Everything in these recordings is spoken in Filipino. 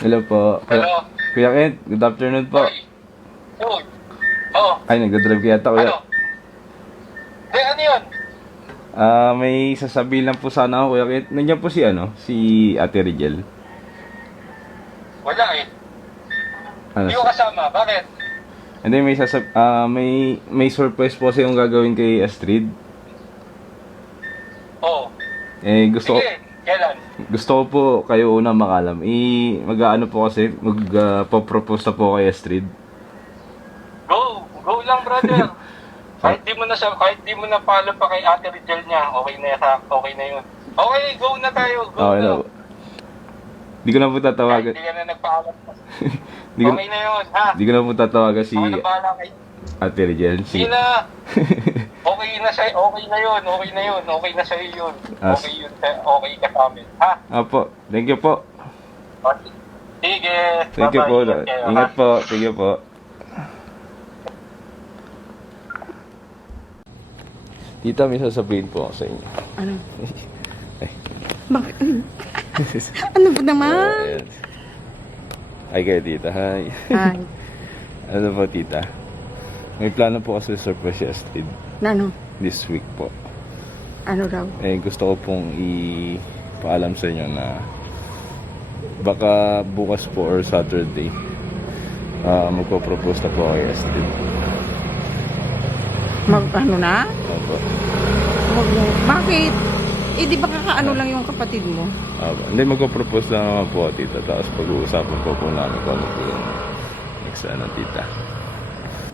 Hello po. Hello? Kuya Kent, good afternoon po. Ay. Yun. Oo. Ay, nagdadrive kaya ta, kuya. Ano? Ano yun? May sasabihin lang po sana ako, Kuya Kent. Nandiyan po si, si Ate Rigel. Wala eh. Ano? Hindi ko kasama. Bakit? Hindi, may surprise po sa yung gagawin kay Astrid. Oo. Gusto ko, Sige. Kailan? gusto ko po kayo una makalam. Mag-ano po kasi, magpo-propose na po kay Astrid. Go. Go lang, brother. Kahit di mo na follow pa kay Ate Rigel niya, okay na yun. Okay, go na tayo. Go Okay na na. po. Di ko na po Kahit tatawagan. di ka na nagpaalam pa. Di ko, Okay na yun, ha? di ko na po tatawagan si Ako na bahala kay... Ate Rigel. Hindi na. Okay na siya. Okay na yun. Okay na yun. Okay na sa'yo yun. As- Okay yun. Okay ka sa amin. Ha? Apo, thank you po. Okay. Sige. Thank you Bye-bye. po. Ingat kayo, ha? Ingat po. Thank you po. Tita, may sasabihin po ako sa inyo. Ano? Ay. Bakit? Ano ba naman? Ayan. Hi kayo, tita. Hi. Ay, Ano po, tita? May plano po kasi surprise si Astrid na ano? this week po. Ano daw? Gusto ko pong ipaalam sa inyo na baka bukas po or Saturday magpo-propose na po kay Astrid. Ano na? Opo. Bakit? Eh, di ba kakaano lang yung kapatid mo? Hindi, magpo-propose lang naman po, tita. Tapos pag-uusapan po namin kung ano po yung next tita.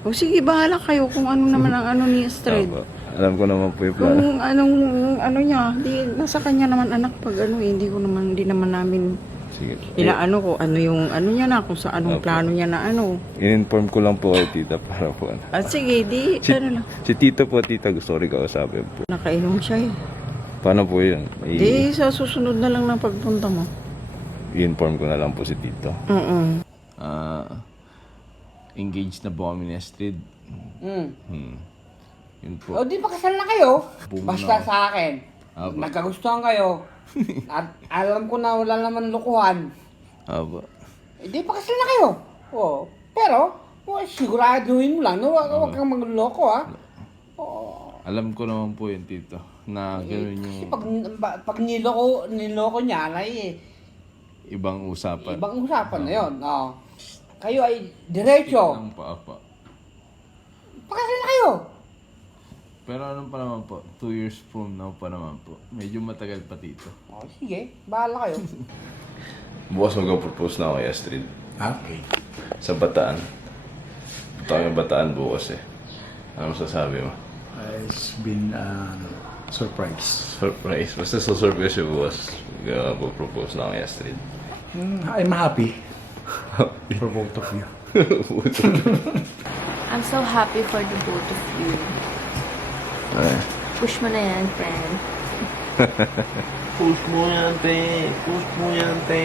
O sige, bahala kayo kung ano naman ang ano ni Astrid. Opo. Alam ko naman po yung plano. Kung anong ano niya, di, nasa kanya naman anak pag ano, hindi naman namin Sige. inaano ko, ano yung ano niya na, kung sa anong Opo. plano niya na ano. In-inform ko lang po kay tita para po. At sige, di, ano lang, Si tito po, tita, gusto ko rin kausapin po. nakainom siya eh. Paano po yun? Di, sa susunod na lang ng pagpunta mo. I-inform ko na lang po si tito. Oo. Engaged na po kami ni Astrid. Yun po. O di pa kasal na kayo. Boom Basta na. sa akin. Apo. Nagkagustuhan kayo. At alam ko na wala naman lukuhan. Aba. Eh di pa kasal na kayo. O, pero, siguraduhin mo lang na huwag kang magluloko ha. Alam ko naman po yun, tito. Na gano'n yung Pag niloko niya, ay ibang usapan. ibang usapan na yun. O. Kayo ay diretso. Lang pa, apa. Pakasal na kayo. Pero ano pa naman po, 2 years from now pa naman po. Medyo matagal pa, tito. O, sige, bahala kayo. Bukas mag-propose na ako kay Astrid. Okay. Sa Bataan. Punta kami Bataan bukas eh. Ano masasabi mo? It's been surprise. Surprise. Basta sa surprise yung bukas. Mag-propose na ako kay Astrid. I'm happy for both of you. I'm so happy for the both of you. Ay. Push mo na yan, friend. Push mo yan, te. Push mo yan, te.